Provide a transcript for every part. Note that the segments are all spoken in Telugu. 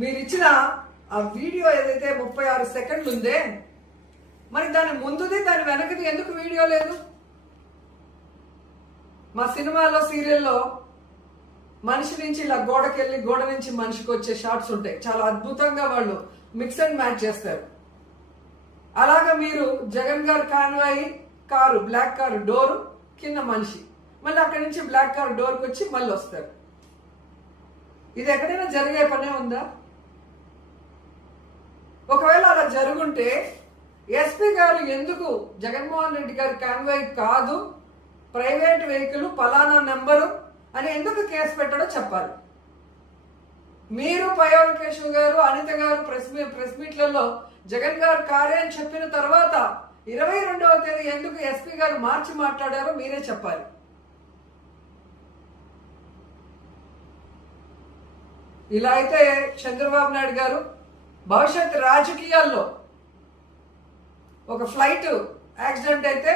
మీరు ఇచ్చిన ఆ వీడియో ఏదైతే ముప్పై ఆరు సెకండ్లు ఉందే మరి దాని ముందుది దాని వెనకది ఎందుకు వీడియో లేదు? మా సినిమాలో సీరియల్లో మనిషి నుంచి ఇలా గోడకెళ్ళి గోడ నుంచి మనిషికి వచ్చే షార్ట్స్ ఉంటాయి. చాలా అద్భుతంగా వాళ్ళు మిక్స్ అండ్ మ్యాచ్ చేస్తారు. అలాగా మీరు జగన్ గారు convoy car black car door కింద మనిషి. మళ్ళీ అక్కడి నుంచి బ్లాక్ కారు డోర్కి వచ్చి మళ్ళీ వస్తారు ఇది ఎక్కడైనా జరిగే పనే ఉందా? ఒకవేళ అలా జరుగుంటే ఎస్పీ గారు ఎందుకు జగన్మోహన్ రెడ్డి గారి కాన్వాయ్ కాదు ప్రైవేట్ వెహికల్ పలానా నెంబరు అని ఎందుకు కేసు పెట్టడో చెప్పాలి. మీరు పయోల్ కేశవ్ గారు అనిత గారు ప్రెస్ మీ ప్రెస్ మీట్లలో జగన్ గారు కారే అని చెప్పిన తర్వాత ఇరవై రెండవ తేదీ ఎందుకు ఎస్పీ గారు మార్చి మాట్లాడారో మీరే చెప్పాలి. ఇలా అయితే చంద్రబాబు నాయుడు గారు భవిష్యత్ రాజకీయాల్లో ఒక ఫ్లైట్ యాక్సిడెంట్ అయితే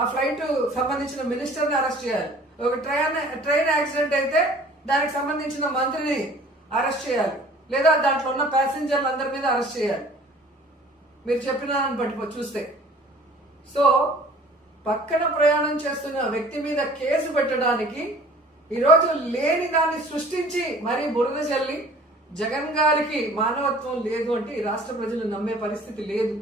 ఆ ఫ్లైట్ సంబంధించిన మినిస్టర్ని అరెస్ట్ చేయాలి. ఒక ట్రైన్ ట్రైన్ యాక్సిడెంట్ అయితే దానికి సంబంధించిన మంత్రిని అరెస్ట్ చేయాలి. లేదా దాంట్లో ఉన్న ప్యాసింజర్లు అందరి మీద అరెస్ట్ చేయాలి. మీరు చెప్పిన దాన్ని బట్టి చూస్తే. సో పక్కన ప్రయాణం చేస్తున్న వ్యక్తి మీద కేసు పెట్టడానికి ఈరోజు లేని దాన్ని సృష్టించి మరీ బురద చల్లి జగన్ గారికి మానవత్వం లేదు అంటే ఈ రాష్ట్ర ప్రజలు నమ్మే పరిస్థితి లేదు.